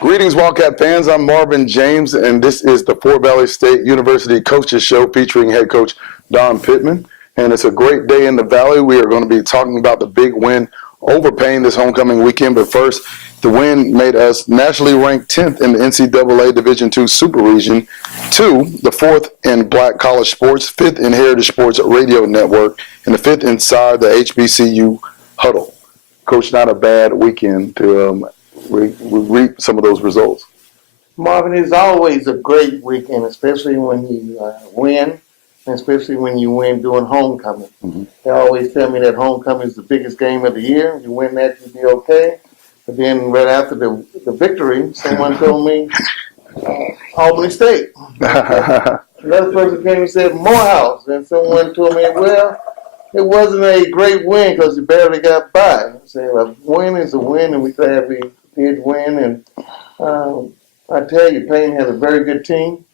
Greetings, Wildcat fans. I'm Marvin James, and this is the Fort Valley State University Coaches Show featuring head coach Don Pittman. And it's a great day in the Valley. We are going to be talking about the big win over Paine this homecoming weekend. But first, the win made us nationally ranked 10th in the NCAA Division II Super Region, 2, the 4th in Black College Sports, 5th in Heritage Sports Radio Network, and the 5th inside the HBCU Huddle. Coach, not a bad weekend to we reap some of those results. Marvin, it's always a great weekend, especially when you win, and especially when you win during homecoming. Mm-hmm. They always tell me that homecoming is the biggest game of the year. You win that, you'll be okay. But then right after the victory, someone told me Albany State. Another person came and said Morehouse, and someone told me, well, it wasn't a great win because you barely got by. I said, a win is a win, and we're glad we did win. And I tell you, Paine has a very good team.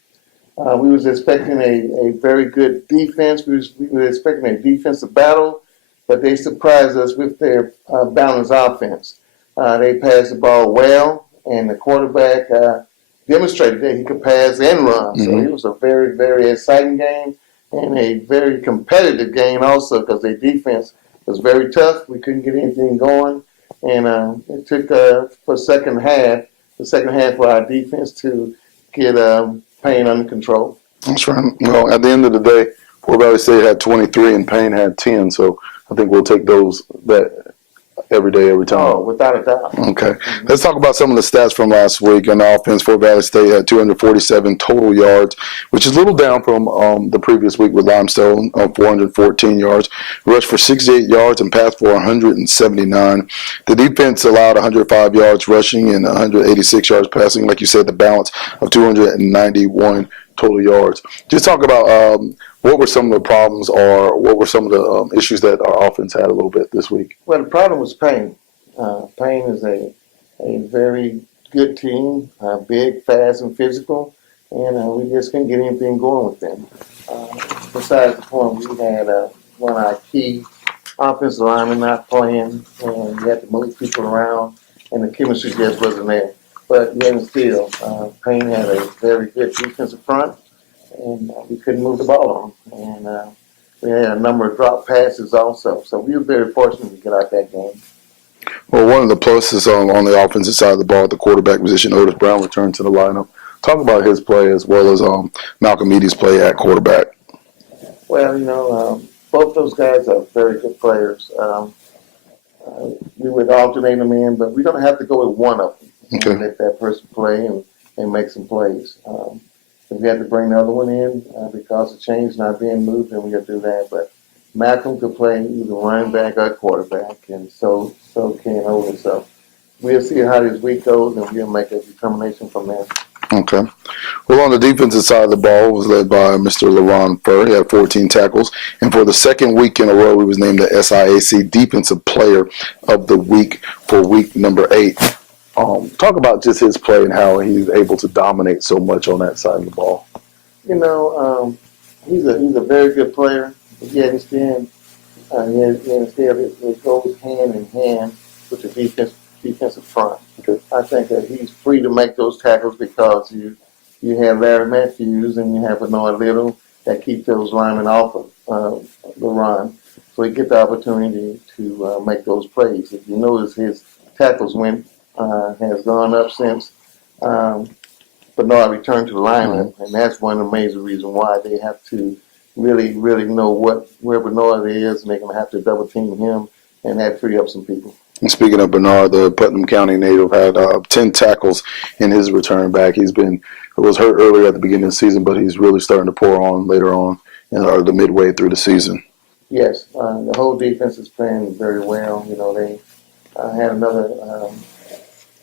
We was expecting a very good defense. We were expecting a defensive battle, but they surprised us with their balanced offense. They passed the ball well, and the quarterback demonstrated that he could pass and run. Mm-hmm. So it was a very, very exciting game and a very competitive game also because their defense was very tough. We couldn't get anything going. And it took for the second half for our defense to get Paine under control. That's right. Well, at the end of the day, Fort Valley State had 23 and Paine had 10. So I think we'll take that every day, every time. Oh, without a doubt. Okay. Mm-hmm. Let's talk about some of the stats from last week. On offense, Fort Valley State had 247 total yards, which is a little down from the previous week with Limestone, 414 yards. Rushed for 68 yards and passed for 179. The defense allowed 105 yards rushing and 186 yards passing. Like you said, the balance of 291 total yards. Just talk about what were some of the problems or what were some of the issues that our offense had a little bit this week? Well, the problem was Paine. Paine is a very good team, big, fast, and physical, and we just couldn't get anything going with them. Besides the point, we had one of our key offensive linemen not playing, and we had to move people around, and the chemistry just wasn't there. But yet and still, Paine had a very good defensive front, and we couldn't move the ball on. And we had a number of drop passes also. So we were very fortunate to get out that game. Well, one of the pluses on the offensive side of the ball at the quarterback position, Otis Brown returned to the lineup. Talk about his play as well as Malcolm Eady's play at quarterback. Well, both those guys are very good players. We would alternate them in, but we don't have to go with one of them. Okay. And let that person play and make some plays. If we had to bring the other one in because the chain's not being moved, then we got to do that. But Malcolm could play either running back or quarterback, and so can Otis. So we'll see how this week goes, and we'll make a determination from there. Okay. Well, on the defensive side of the ball was led by Mr. LaRon Furr. He had 14 tackles. And for the second week in a row, he was named the SIAC Defensive Player of the Week for week number 8. Talk about just his play and how he's able to dominate so much on that side of the ball. He's a very good player. But yet instead, it goes hand in hand with the defensive front. Okay. I think that he's free to make those tackles because you have Larry Matthews and you have Bernard Little that keep those linemen off of the run. So he gets the opportunity to make those plays. If you notice, his tackles has gone up since Bernard returned to the lineup, and that's one of the major reasons why they have to really, really know where Bernard is, and they're going to have to double team him, and that free up some people. And speaking of Bernard, the Putnam County native had 10 tackles in his return back. He was hurt earlier at the beginning of the season, but he's really starting to pour on later on, or the midway through the season. Yes, the whole defense is playing very well. They had another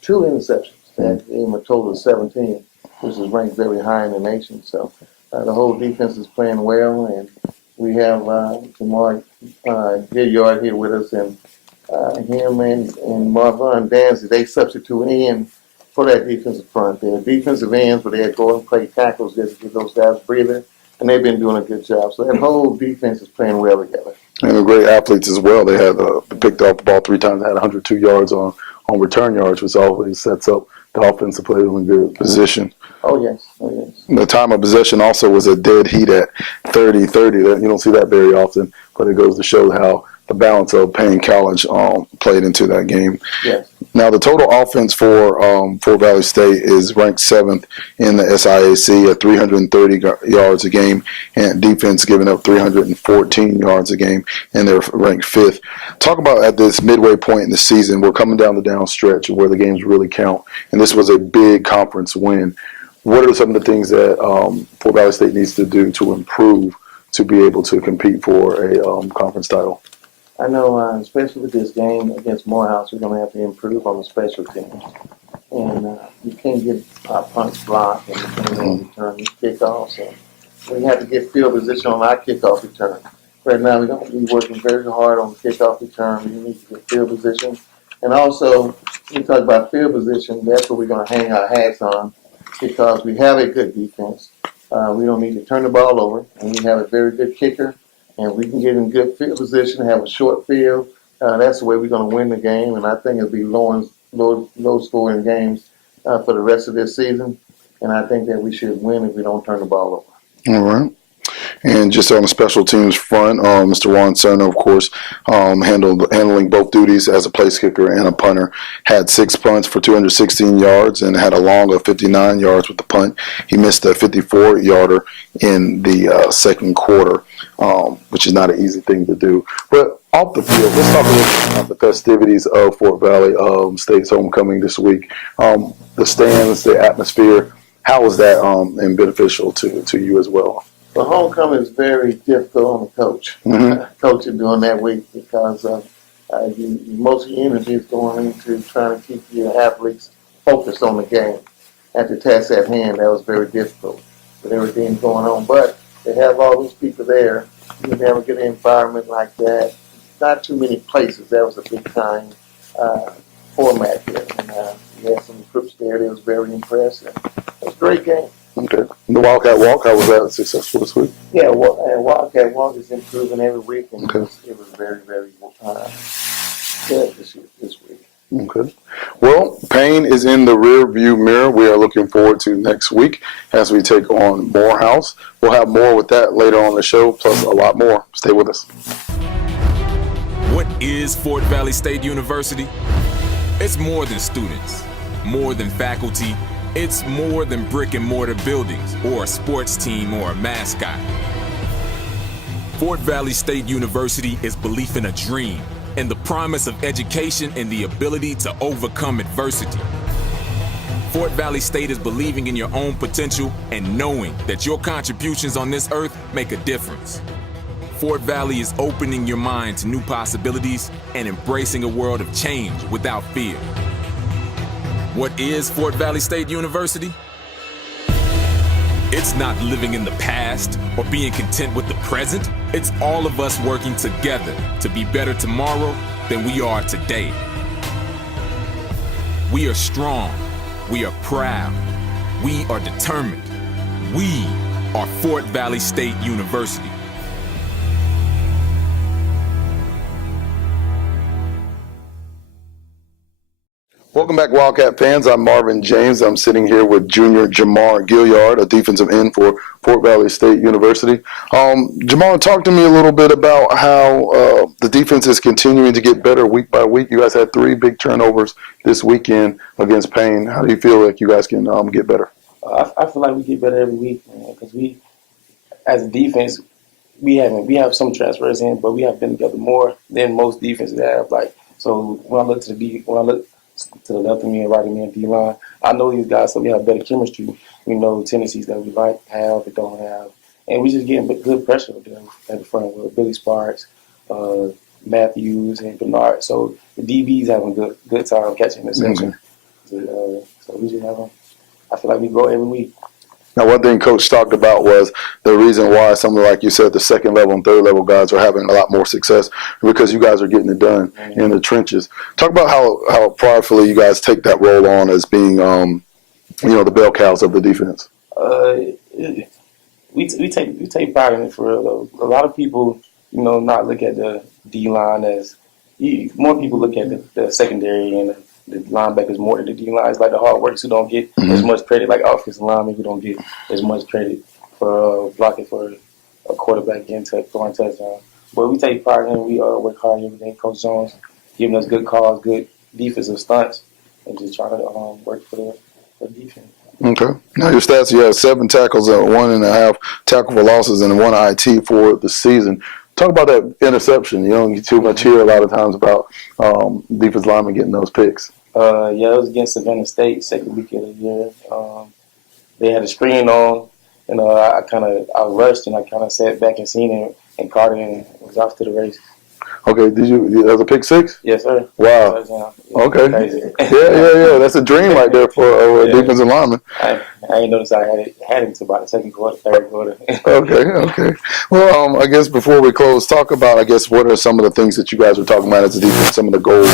2 interceptions. That gave him a total of 17, which is ranked very high in the nation. So the whole defense is playing well, and we have Jamar Gilliard here with us, and him and Marvin Dancy, they substitute in for that defensive front. They're defensive ends, but they go and play tackles just to give those guys breather, and they've been doing a good job. So that whole defense is playing well together. And they're great athletes as well. They had picked off the ball 3 times, had 102 yards on return yards, which always sets up the offensive players were in good position. Oh, yes. Oh, yes. The time of possession also was a dead heat at 30-30. You don't see that very often, but it goes to show how the balance of Paine College played into that game. Yes. Now, the total offense for Fort Valley State is ranked 7th in the SIAC at 330 yards a game, and defense giving up 314 yards a game, and they're ranked 5th. Talk about at this midway point in the season, we're coming down the down stretch where the games really count, and this was a big conference win. What are some of the things that Fort Valley State needs to do to improve to be able to compete for a conference title? I know, especially with this game against Morehouse, we're going to have to improve on the special teams. And you can't get punts blocked and return kickoffs. So we have to get field position on our kickoff return. Right now, we're going to be working very hard on the kickoff return. We need to get field position. And also, when we talk about field position, that's what we're going to hang our hats on because we have a good defense. We don't need to turn the ball over, and we have a very good kicker. And we can get in good field position, have a short field. That's the way we're going to win the game. And I think it'll be low scoring games for the rest of this season. And I think that we should win if we don't turn the ball over. All right. And just on the special teams front, Mr. Juan Cerno, of course, handling both duties as a place kicker and a punter. Had 6 punts for 216 yards and had a long of 59 yards with the punt. He missed a 54-yarder in the second quarter, which is not an easy thing to do. But off the field, let's talk a little bit about the festivities of Fort Valley State's homecoming this week. The stands, the atmosphere, how was that and beneficial to you as well? The homecoming is very difficult on the coach, coaching during that week because most of your energy is going into trying to keep your athletes focused on the game. At the task at hand, that was very difficult with everything going on. But to have all those people there, you never get an environment like that. Not too many places. That was a big time format here. And we had some groups there that was very impressive. It was a great game. Okay. The Wildcat Walk, how was that successful this week? Yeah, and Wildcat Walk is improving every week, and Okay. it was very, very good this week. Okay. Well, Paine is in the rear view mirror. We are looking forward to next week as we take on Morehouse. We'll have more with that later on the show, plus a lot more. Stay with us. What is Fort Valley State University? It's more than students, more than faculty. It's more than brick and mortar buildings or a sports team or a mascot. Fort Valley State University is belief in a dream and the promise of education and the ability to overcome adversity. Fort Valley State is believing in your own potential and knowing that your contributions on this earth make a difference. Fort Valley is opening your mind to new possibilities and embracing a world of change without fear. What is Fort Valley State University? It's not living in the past or being content with the present. It's all of us working together to be better tomorrow than we are today. We are strong. We are proud. We are determined. We are Fort Valley State University. Welcome back, Wildcat fans. I'm Marvin James. I'm sitting here with junior Jamar Gilliard, a defensive end for Fort Valley State University. Jamar, talk to me a little bit about how the defense is continuing to get better week by week. You guys had 3 big turnovers this weekend against Paine. How do you feel like you guys can get better? I feel like we get better every week, man, because we, as a defense, we have some transfers in, but we have been together more than most defenses have. So when I look to the left of me and right of me and D-line, I know these guys, so we have better chemistry. We know tendencies that we have, but don't have. And we just getting good pressure with them at the front with Billy Sparks, Matthews, and Bernard. So the DB's having a good time catching the section. So we just I feel like we grow every week. Now, one thing Coach talked about was the reason why something like you said, the second level and third level guys are having a lot more success because you guys are getting it done in the trenches. Talk about how pridefully you guys take that role on as being, the bell cows of the defense. We take pride in it for real, though. A lot of people, not look at the D-line as more people look at the secondary and the linebackers more than the D line. It's like the hard workers who don't get as much credit, like offensive linemen who don't get as much credit for blocking for a quarterback getting throwing touchdown. But we take pride in it. We work hard every day. Coach Jones giving us good calls, good defensive stunts, and just trying to work for the defense. Okay. Now your stats, you have 7 tackles and 1.5 tackle for losses and 1 IT for the season. Talk about that interception. You don't get too much here a lot of times about defensive linemen getting those picks. Yeah, it was against Savannah State, second week of the year. They had a screen on, and I rushed and I kind of sat back and seen it and caught it and was off to the races. Okay, that was a pick 6? Yes, sir. Wow. Okay. Crazy. Yeah. That's a dream right there for a defensive lineman. I didn't notice I had it until about the second quarter, third quarter. Okay. Well, I guess before we close, talk about, I guess, what are some of the things that you guys are talking about as a defense, some of the goals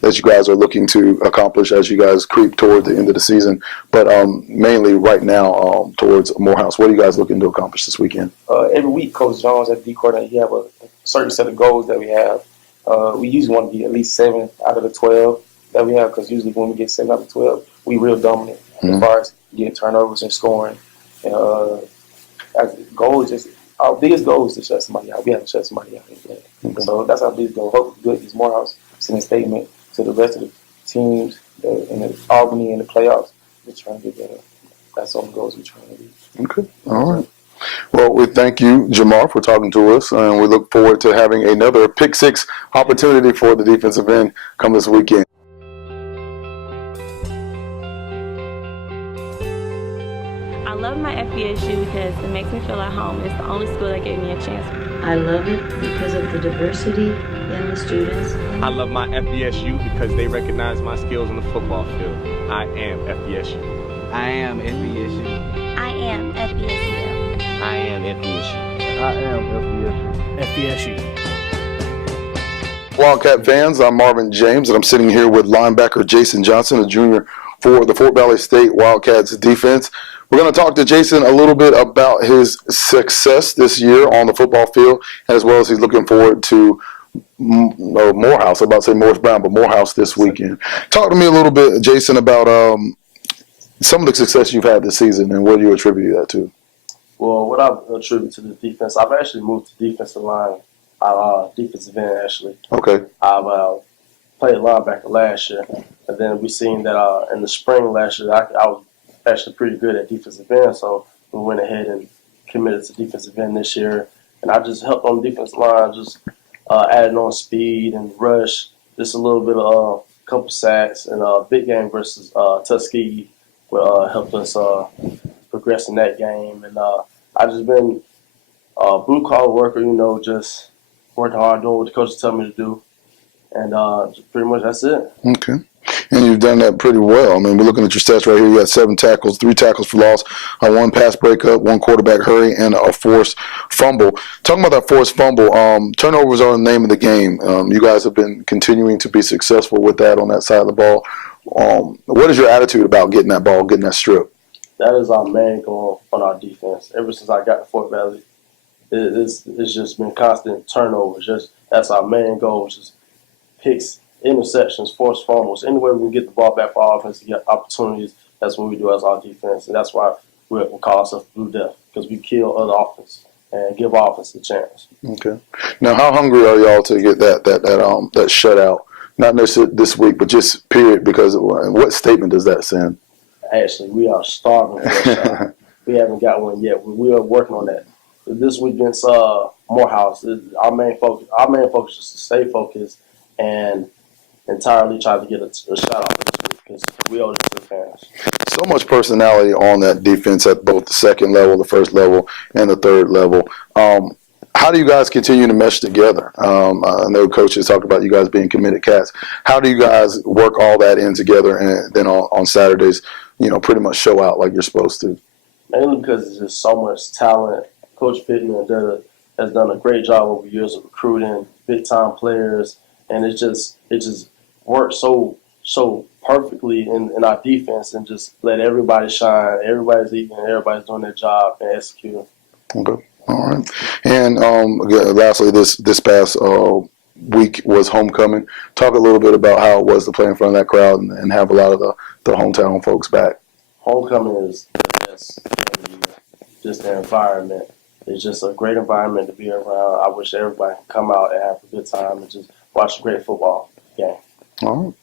that you guys are looking to accomplish as you guys creep toward the end of the season, but mainly right now towards Morehouse. What are you guys looking to accomplish this weekend? Every week, Coach Jones at D coordinator, he have a certain set of goals that we have. We usually want to be at least 7 out of the 12 that we have, because usually when we get 7 out of 12, we real dominant as far as getting turnovers and scoring. And as goal, our biggest goal is to shut somebody out. We haven't shut somebody out yet. So that's our biggest goal. Hope good is Morehouse sending a statement to the rest of the teams in the Albany in the playoffs. We're trying to get better. That's all the goals we're trying to do. Okay. All right. Well, we thank you, Jamar, for talking to us, and we look forward to having another pick 6 opportunity for the defensive end come this weekend. I love my FVSU because it makes me feel at home. It's the only school that gave me a chance. I love it because of the diversity in the students. I love my FVSU because they recognize my skills on the football field. I am FVSU. I am FVSU. I am FVSU. I am FVSU. I am FVSU. Wildcat fans, I'm Marvin James, and I'm sitting here with linebacker Jason Johnson, a junior for the Fort Valley State Wildcats defense. We're going to talk to Jason a little bit about his success this year on the football field, as well as he's looking forward to Morehouse. I'm about to say Morris Brown, but Morehouse this weekend. Talk to me a little bit, Jason, about some of the success you've had this season, and what do you attribute that to? Well, what I attribute to the defense, I've actually moved to defensive line, defensive end actually. Okay. I've played linebacker last year, and then we seen that in the spring last year, I was actually pretty good at defensive end, so we went ahead and committed to defensive end this year, and I just helped on the defensive line, just adding on speed and rush, just a little bit of couple sacks, and big game versus Tuskegee helped us progress in that game, and I just been a blue collar worker, just working hard, doing what the coaches tell me to do, and pretty much that's it. Okay. And you've done that pretty well. I mean, we're looking at your stats right here. You got 7 tackles, 3 tackles for loss, 1 pass breakup, 1 quarterback hurry, and a forced fumble. Talking about that forced fumble, turnovers are the name of the game. You guys have been continuing to be successful with that on that side of the ball. What is your attitude about getting that ball, getting that strip? That is our main goal on our defense. Ever since I got to Fort Valley, it's just been constant turnovers. That's our main goal, just picks, interceptions, forced fumbles. Anywhere we can get the ball back for our offense to get opportunities, that's what we do as our defense. And that's why we call ourselves Blue Death, because we kill other offense and give our offense a chance. Okay. Now, how hungry are y'all to get that shutout? Not necessarily this week, but just period, because what statement does that send? Actually, we are starving for a shot. We haven't got one yet. We are working on that. This week against Morehouse, our main focus is to stay focused and entirely try to get a shot off this week, because we owe this to the fans. So much personality on that defense at both the second level, the first level, and the third level. How do you guys continue to mesh together? I know coaches talk about you guys being committed cats. How do you guys work all that in together, and then on Saturdays, pretty much show out like you're supposed to? Mainly because there's just so much talent. Coach Pittman has done a great job over years of recruiting big-time players, and it just works so perfectly in our defense, and just let everybody shine. Everybody's eating, everybody's doing their job and executing. Okay. All right. And lastly, this past week was homecoming. Talk a little bit about how it was to play in front of that crowd and have a lot of the hometown folks back. Homecoming is the best of the year. Just the environment. It's just a great environment to be around. I wish everybody could come out and have a good time and just watch a great football game. All right.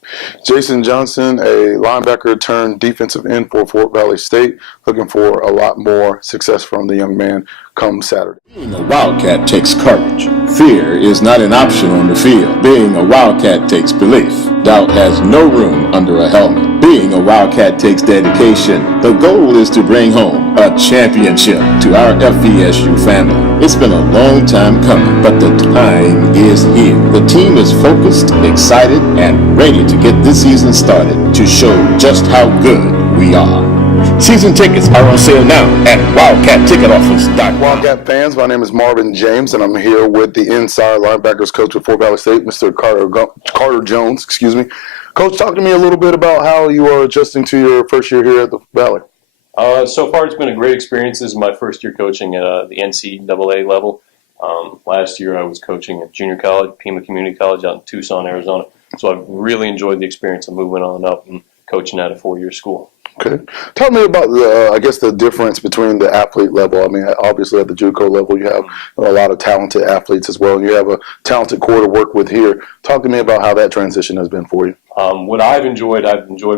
Jason Johnson, a linebacker turned defensive end for Fort Valley State, looking for a lot more success from the young man come Saturday. Being a Wildcat takes courage. Fear is not an option on the field. Being a Wildcat takes belief. Doubt has no room under a helmet. Being a Wildcat takes dedication. The goal is to bring home a championship to our FVSU family. It's been a long time coming, but the time is here. The team is focused, excited, and ready to get this season started to show just how good we are. Season tickets are on sale now at WildcatTicketOffice.com. Wildcat fans, my name is Marvin James, and I'm here with the inside linebackers coach of Fort Valley State, Mr. Carter Jones. Excuse me. Coach, talk to me a little bit about how you are adjusting to your first year here at the Valley. So far, it's been a great experience. This is my first year coaching at the NCAA level. Last year, I was coaching at junior college, Pima Community College out in Tucson, Arizona. So I've really enjoyed the experience of moving on up and coaching at a four-year school. Okay. Tell me about the difference between the athlete level. I mean, obviously at the JUCO level, you have a lot of talented athletes as well, and you have a talented core to work with here. Talk to me about how that transition has been for you. What I've enjoyed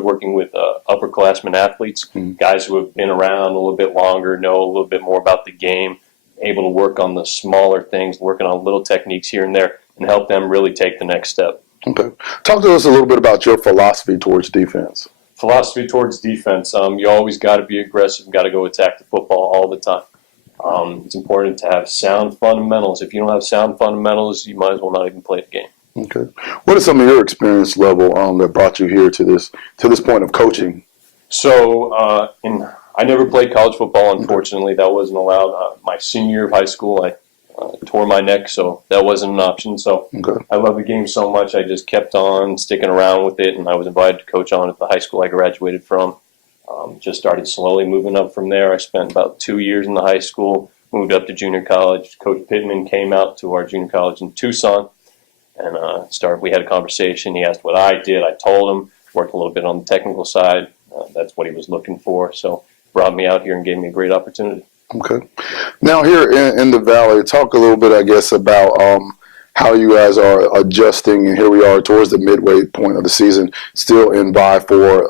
working with upperclassmen athletes, guys who have been around a little bit longer, know a little bit more about the game, able to work on the smaller things, working on little techniques here and there, and help them really take the next step. Okay. Talk to us a little bit about your philosophy towards defense. Philosophy towards defense. You always got to be aggressive, got to go attack the football all the time. It's important to have sound fundamentals. If you don't have sound fundamentals, you might as well not even play the game. Okay. What is some of your experience level that brought you here to this point of coaching? So, I never played college football, unfortunately. That wasn't allowed. My senior year of high school, I tore my neck, so that wasn't an option. So I love the game so much, I just kept on sticking around with it, and I was invited to coach on at the high school I graduated from. Just started slowly moving up from there. I spent about 2 years in the high school, moved up to junior college. Coach Pittman came out to our junior college in Tucson, and we had a conversation. He asked what I did. I told him, worked a little bit on the technical side. That's what he was looking for, so brought me out here and gave me a great opportunity. Okay. Now here in the Valley, talk a little bit, I guess, about how you guys are adjusting, and here we are towards the midway point of the season, still in vie for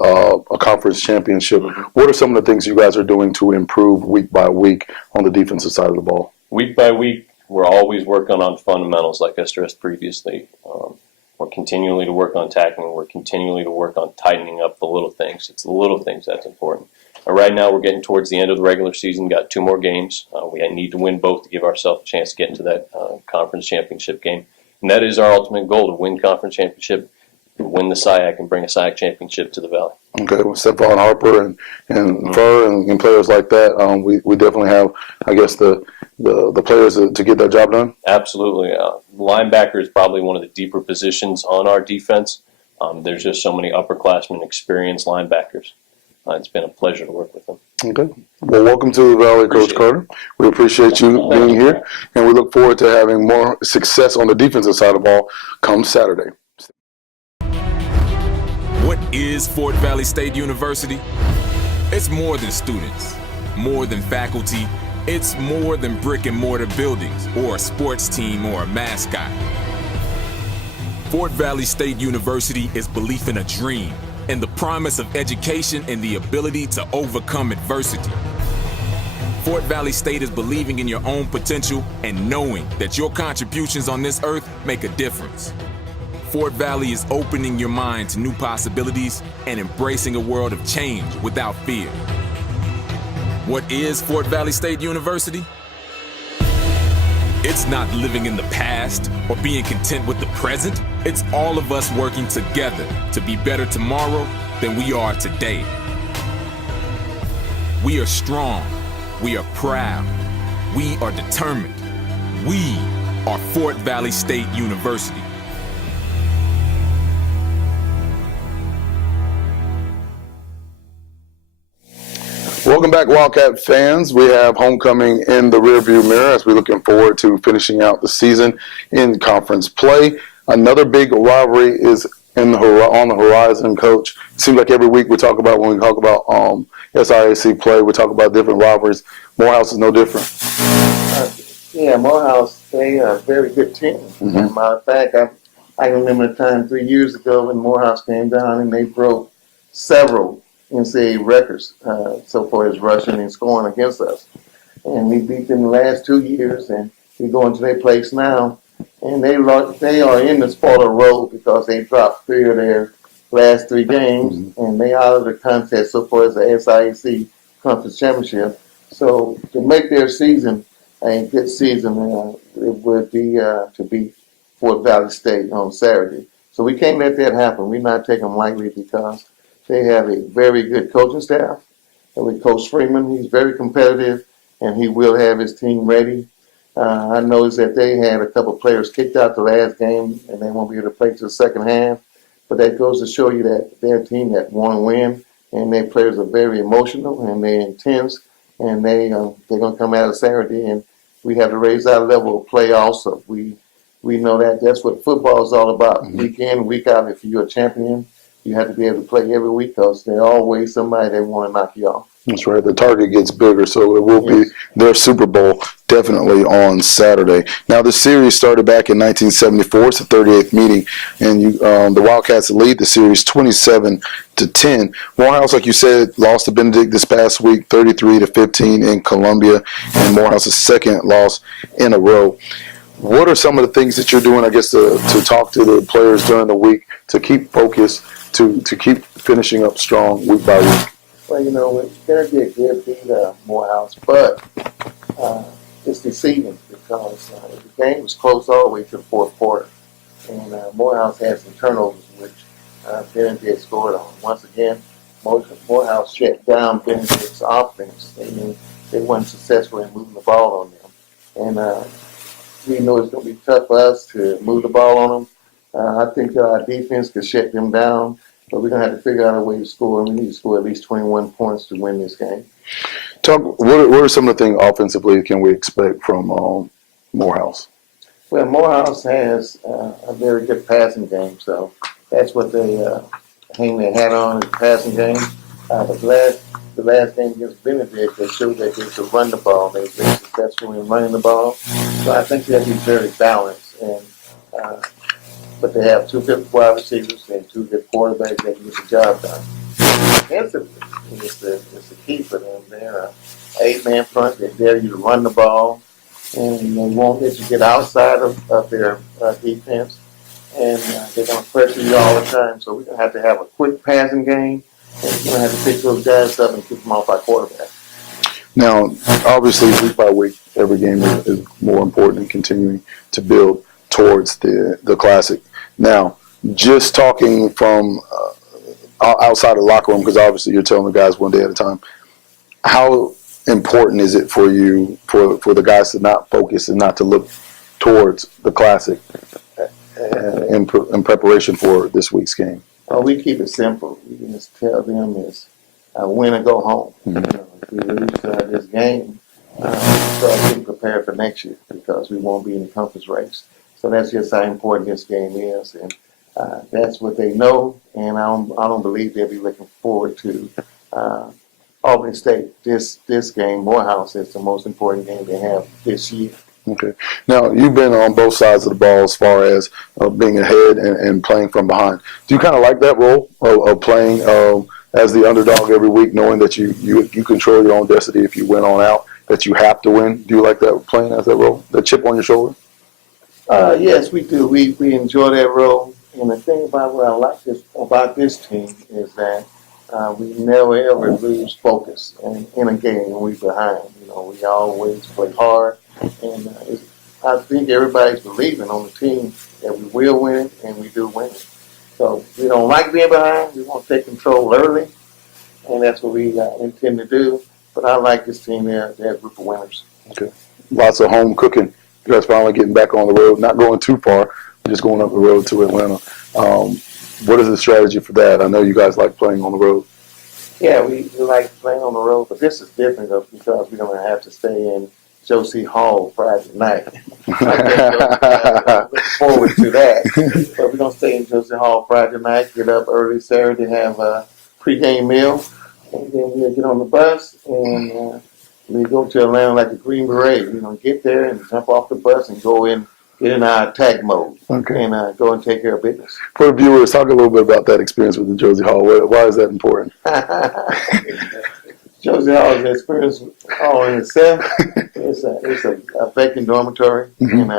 a conference championship. What are some of the things you guys are doing to improve week by week on the defensive side of the ball? Week by week, we're always working on fundamentals, like I stressed previously. We're continually to work on tackling. We're continually to work on tightening up the little things. It's the little things that's important. Right now, we're getting towards the end of the regular season, got 2 more games. We need to win both to give ourselves a chance to get into that conference championship game. And that is our ultimate goal, to win conference championship, win the SIAC, and bring a SIAC championship to the Valley. Okay, with Stephon Harper and Fur and players like that, we definitely have, I guess, the players to get that job done? Absolutely. Linebacker is probably one of the deeper positions on our defense. There's just so many upperclassmen, experienced linebackers. It's been a pleasure to work with them. Okay. Well, welcome to the Valley, Coach Carter. We appreciate you being here, and we look forward to having more success on the defensive side of the ball come Saturday. What is Fort Valley State University? It's more than students, more than faculty. It's more than brick and mortar buildings or a sports team or a mascot. Fort Valley State University is belief in a dream, and the promise of education and the ability to overcome adversity. Fort Valley State is believing in your own potential and knowing that your contributions on this earth make a difference. Fort Valley is opening your mind to new possibilities and embracing a world of change without fear. What is Fort Valley State University? It's not living in the past or being content with the present. It's all of us working together to be better tomorrow than we are today. We are strong. We are proud. We are determined. We are Fort Valley State University. Welcome back, Wildcat fans. We have homecoming in the rearview mirror as we're looking forward to finishing out the season in conference play. Another big rivalry is on the horizon, Coach. It seems like every week we talk about, when we talk about SIAC play, we talk about different rivalries. Morehouse is no different. Yeah, Morehouse, they are a very good team. Mm-hmm. As a matter of fact, I remember a time 3 years ago when Morehouse came down and they broke several NCAA records so far as rushing and scoring against us. And we beat them the last 2 years, and we go into their place now. And they are in the spoiler row because they dropped 3 of their last 3 games, mm-hmm. and they out of the contest so far as the SIAC Conference Championship. So to make their season a good season, it would be to beat Fort Valley State on Saturday. So we can't let that happen. We're not taking them lightly because they have a very good coaching staff. And with Coach Freeman, he's very competitive, and he will have his team ready. I noticed that they had a couple of players kicked out the last game, and they won't be able to play to the second half. But that goes to show you that they're a team that want to win, and their players are very emotional and they're intense, and they're going to come out of Saturday, and we have to raise our level of play also. We know that that's what football is all about. Mm-hmm. Week in, week out, if you're a champion, you have to be able to play every week because there's always somebody that want to knock you off. That's right. The target gets bigger, so it will be their Super Bowl definitely on Saturday. Now, the series started back in 1974. It's the 38th meeting, and the Wildcats lead the series 27-10. Morehouse, like you said, lost to Benedict this past week, 33-15 in Columbia, and Morehouse's second loss in a row. What are some of the things that you're doing, I guess, to talk to the players during the week to keep focused, to keep finishing up strong week by week? Well, it's going to be a good beat Morehouse, but it's deceiving because the game was close all the way to the fourth quarter. And Morehouse had some turnovers, which Benedict scored on. Once again, Morehouse shut down Benedict's offense. They weren't successful in moving the ball on them. And we know it's going to be tough for us to move the ball on them. I think our defense could shut them down. But we're going to have to figure out a way to score. We need to score at least 21 points to win this game. What are some of the things offensively can we expect from Morehouse? Well, Morehouse has a very good passing game, so that's what they hang their hat on, is the passing game. But the last game against Benedict, they showed that they could run the ball. They were very successful in running the ball. So I think they'll be very balanced. But they have 2 good wide receivers and 2 good quarterbacks that can get the job done. Defensively, it's the key for them. They're an 8-man front. They dare you to run the ball, and they won't let you get outside of their defense. And they're going to pressure you all the time. So we're going to have a quick passing game, and we're going to have to pick those guys up and keep them off our quarterback. Now, obviously, week by week, every game is more important in continuing to build towards the Classic. Now, just talking from outside of the locker room, because obviously you're telling the guys one day at a time, how important is it for you, for the guys to not focus and not to look towards the Classic in preparation for this week's game? We keep it simple. We can just tell them it's win or go home. Mm-hmm. If we lose this game, start getting prepared for next year because we won't be in the conference race. So that's just how important this game is, and that's what they know. And I don't believe they'll be looking forward to Albany State. This game, Morehouse, is the most important game they have this year. Okay. Now, you've been on both sides of the ball as far as being ahead and playing from behind. Do you kind of like that role of playing as the underdog every week, knowing that you control your own destiny if you win on out, that you have to win? Do you like that, playing as that role, that chip on your shoulder? Yes, we do. We enjoy that role. And the thing about what I like about this team is that we never ever lose focus in a game when we're behind. We always play hard, and I think everybody's believing on the team that we will win it, and we do win it. So we don't like being behind. We want to take control early, and that's what we intend to do. But I like this team. They're a group of winners. Okay. Lots of home cooking. You guys finally getting back on the road, not going too far, just going up the road to Atlanta. What is the strategy for that? I know you guys like playing on the road. Yeah, we like playing on the road, but this is different though because we're going to have to stay Josie Hall Friday night. Look forward to that. But we're going to stay in Josie Hall Friday night, get up early Saturday, have a pregame meal, and then we'll get on the bus and we go to Atlanta like a Green Beret. Get there and jump off the bus and go in, get in our attack mode, and go and take care of business. For the viewers, talk a little bit about that experience with the Josie Hall. Why is that important? Josie Hall is an experience all in itself. It's a vacant dormitory, and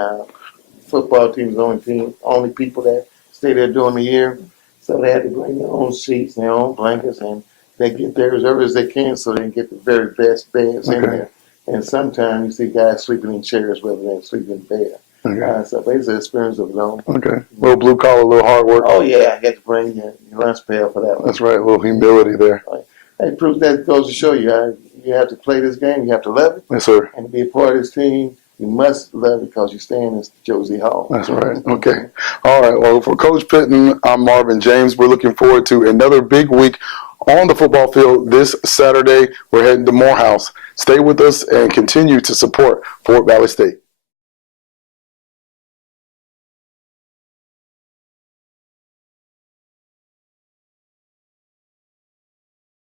football team is the only people that stay there during the year. So they had to bring their own sheets, their own blankets, and they get there as early as they can so they can get the very best beds in there. And sometimes you see guys sleeping in chairs rather than sleeping in bed. So it's an experience of its own. Okay. A little blue collar, a little hard work. Oh, yeah. I had to bring your lunch pail for that one. That's right. A little humility there. It proves that goes to show you, you have to play this game. You have to love it. Yes, sir. And to be a part of this team, you must love it because you're staying in Josie Hall. That's right. Okay. All right. Well, for Coach Paine, I'm Marvin James. We're looking forward to another big week on the football field this Saturday. We're heading to Morehouse. Stay with us and continue to support Fort Valley State.